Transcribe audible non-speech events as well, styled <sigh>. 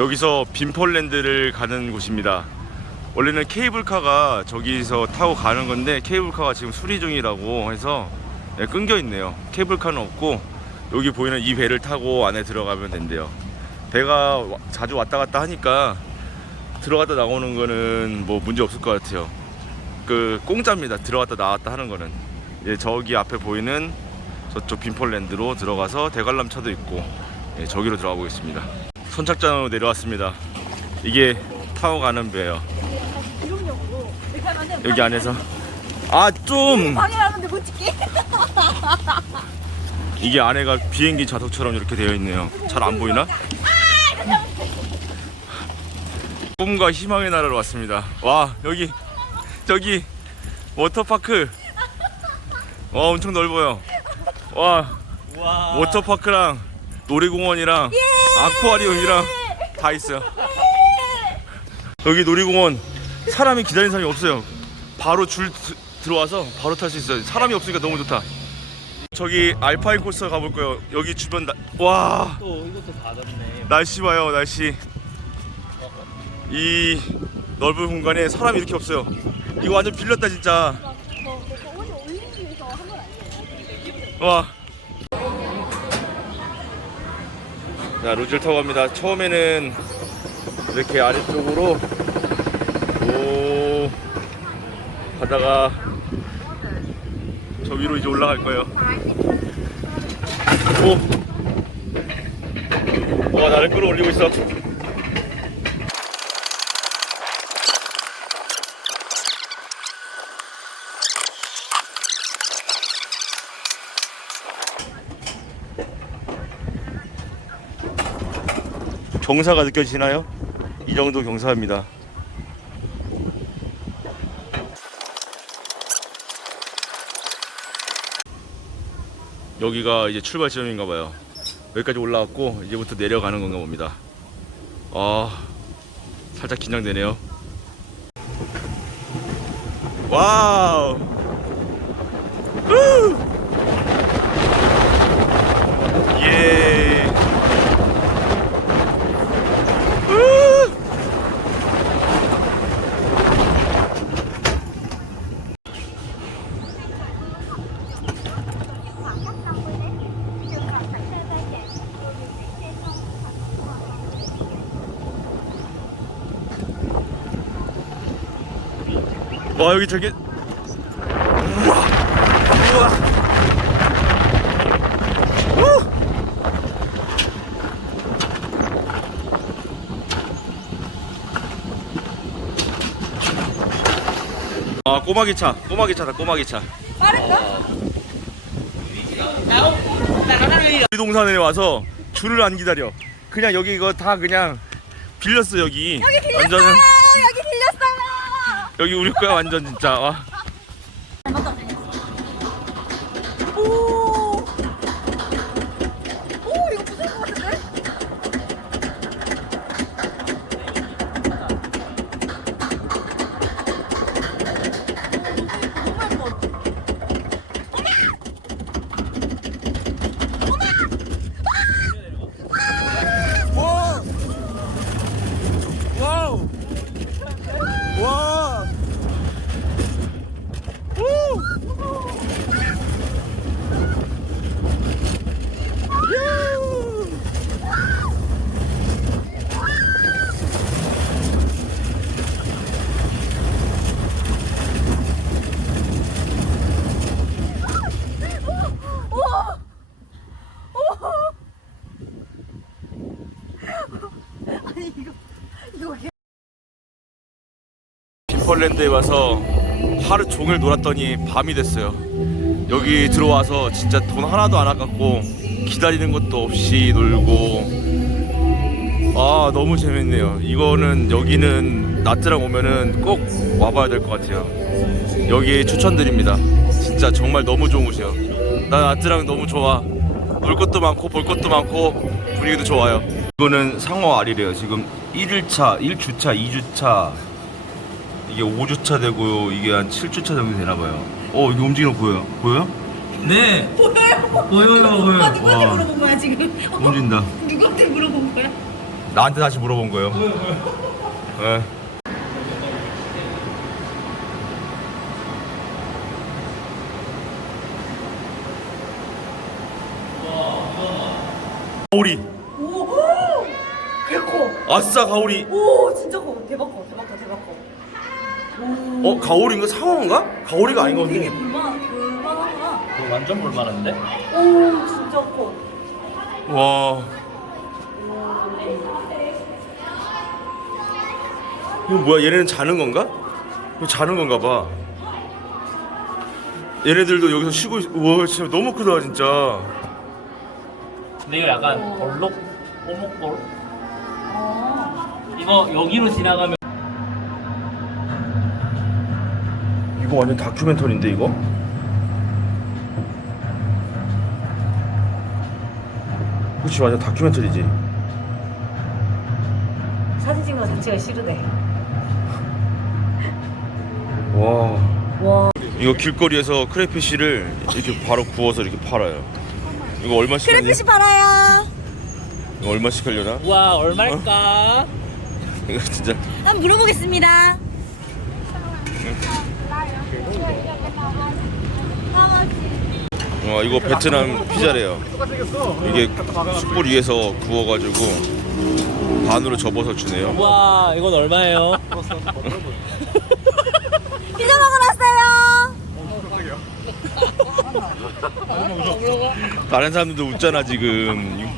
여기서 빈펄랜드를 가는 곳입니다. 원래는 케이블카가 저기서 타고 가는 건데 케이블카가 지금 수리 중이라고 해서 네, 끊겨 있네요. 케이블카는 없고 여기 보이는 이 배를 타고 안에 들어가면 된대요. 배가 와- 자주 왔다 갔다 하니까 들어갔다 나오는 거는 뭐 문제 없을 것 같아요. 그 공짜입니다. 들어갔다 나왔다 하는 거는. 예, 저기 앞에 보이는 저쪽 빈폴랜드로 들어가서 대관람차도 있고 예, 저기로 들어가 보겠습니다. 선착장으로 내려왔습니다. 이게 타고 가는 배예요. 여기 안에서 아 좀 방해하는데 못 찍게 <laughs> 이게 안에가 비행기 좌석처럼 이렇게 되어 있네요. 잘 안 보이나? 꿈과 희망의 나라로 왔습니다. 와 여기 저기 워터파크 와 엄청 넓어요. 와 와. 워터파크랑 놀이공원이랑 아쿠아리움이랑 다 있어요. 여기 놀이공원 사람이 기다리는 사람이 없어요. 바로 줄 드- 들어와서 바로 탈 수 있어요. 사람이 없으니까 너무 좋다. 저기 알파인 코스터 가볼 거예요. 여기 주변 나... 와 또 이것도 닫았네. 날씨 봐요 날씨. 이 넓은 공간에 사람이 이렇게 없어요. 이거 완전 빌렸다 진짜. 아니에요 와. 자, 루즈를 타고 갑니다. 처음에는 이렇게 아래쪽으로 오 가다가 저 위로 이제 올라갈 거예요. 오. 와, 나를 끌어올리고 있어. 경사가 느껴지나요? 이 정도 경사입니다. 여기가 이제 출발 지점인가 봐요. 여기까지 올라왔고 이제부터 내려가는 건가 봅니다. 아, 살짝 긴장되네요. 와우. 와 여기 저기. 우와. 우와. 우! 아 꼬마기 차. 꼬마기 차다 꼬마기 차. 우리 동산에 와서 줄을 안 기다려. 그냥 여기 이거 다 그냥 빌렸어 여기. 여기 빌렸어요 완전은 여기 우리 거야 완전 진짜 와. 맞다 오. 오 이거 무서울 것 같은데? 정말 예뻐. 와우! 와! 우와. 아니 이거 이거 개- 빈펄랜드에 와서 하루 종일 놀았더니 밤이 됐어요. 여기 들어와서 진짜 돈 하나도 안 아깝고 기다리는 것도 없이 놀고 아 너무 재밌네요. 이거는 여기는 나트랑 오면은 꼭 와봐야 될 것 같아요. 여기 추천드립니다. 진짜 정말 너무 좋은 곳이에요. 나 나트랑 너무 좋아. 놀 것도 많고 볼 것도 많고 분위기도 좋아요. 이거는 상어 알이래요. 지금 1일차, 1주차, 2주차 이게 5주차 되고 이게 한 7주차 정도 되나 봐요. 어, 이게 움직이는 거 보여요? 보여요? 네. 보여요? 보여요, 보여요. 오빠 누구한테 와. 물어본 거야 지금? 움직인다. <laughs> 누구한테 물어본 거야? 나한테 다시 물어본 거예요. 예. 가오리. 아싸 가오리. 오, 진짜 커. 대박 커, 대박 커, 대박 커. 오, 어 가오리인가 상어인가? 가오리가 아닌 것 되게 같은데. 볼만, 볼만하구나. 이거 완전 볼만한데? 오, 진짜 커. 와. 이거 뭐야? 얘네는 자는 건가? 이거 자는 건가 봐. 얘네들도 여기서 쉬고 있... 우와 진짜 너무 크다 진짜. 근데 이거 약간 오목볼 아, 이거 여기로 지나가면 이거 완전 다큐멘터리인데 이거? 그렇지 완전 다큐멘터리지. 사진 찍는 거 자체가 싫으네. 와. 와. 이거 길거리에서 크레피쉬를 이렇게 바로 구워서 이렇게 팔아요. 이거 얼마씩 하냐? 팔아요. 이거 얼마씩 하려나? 와 얼마일까? <laughs> 이거 진짜 한번 물어보겠습니다. 와 이거 베트남 피자래요. 이게 숯불 위에서 구워가지고 반으로 접어서 주네요. 와 이건 얼마예요? <laughs> 피자 먹으러 왔어요. 다른 사람들도 웃잖아 지금.